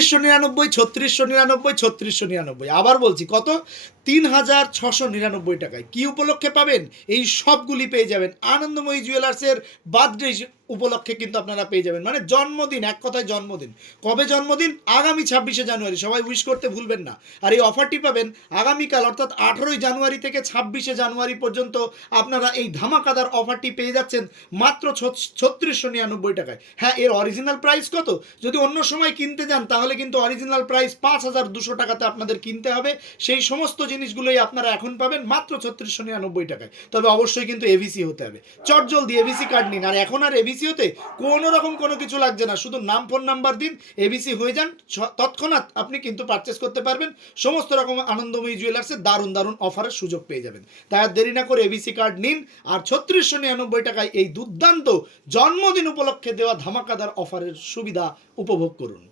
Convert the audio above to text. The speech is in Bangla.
ছত্রিশশো নিরানব্বই ছত্রিশশো নিরানব্বই ছত্রিশশো নিরানব্বই। আবার বলছি, কত? তিন হাজার ছশো নিরানব্বই টাকায়। কী উপলক্ষে পাবেন? এই সবগুলি পেয়ে যাবেন আনন্দময়ী জুয়েলার্সের বার্থডে উপলক্ষে কিন্তু আপনারা পেয়ে যাবেন। মানে জন্মদিন, এক কথায় জন্মদিন। কবে জন্মদিন? আগামী ছাব্বিশে জানুয়ারি। সবাই উইশ করতে ভুলবেন না। আর এই অফারটি পাবেন আগামীকাল, অর্থাৎ আঠেরোই জানুয়ারি থেকে ছাব্বিশে জানুয়ারি পর্যন্ত আপনারা এই ধামাকাদার অফারটি পেয়ে যাচ্ছেন মাত্র ছত্রিশশো নিরানব্বই টাকায়। হ্যাঁ এর অরিজিনাল প্রাইস কত? যদি অন্য সময় কিনতে যান, তাহলে কিন্তু অরিজিনাল প্রাইস পাঁচ হাজার দুশো টাকাতে আপনাদের কিনতে হবে। সেই সমস্ত জিনিসগুলোই আপনারা এখন পাবেন মাত্র ছত্রিশশো নিরানব্বই টাকায়। তবে অবশ্যই কিন্তু এভিসি হতে হবে। চট জলদি এভিসি কার্ড নিন। আর এখন আর এভিসি হতে কোনো রকম কোনো কিছু লাগছে না। শুধু নাম, ফোন নাম্বার দিন এবিসি হয়ে যান তৎক্ষণাৎ আপনি কিন্তু পারচেস করতে পারবেন। সমস্ত রকম আনন্দময়ী জুয়েলার্সে দারুণ দারুণ অফারের সুযোগ পেয়ে যাবেন। তাই আর দেরি না করে এবিসি কার্ড নিন আর ছত্রিশশো নিরানব্বই টাকায় এই দুর্দান্ত জন্মদিন উপলক্ষে দেওয়া ধামাকাদার অফারের সুবিধা উপভোগ করুন।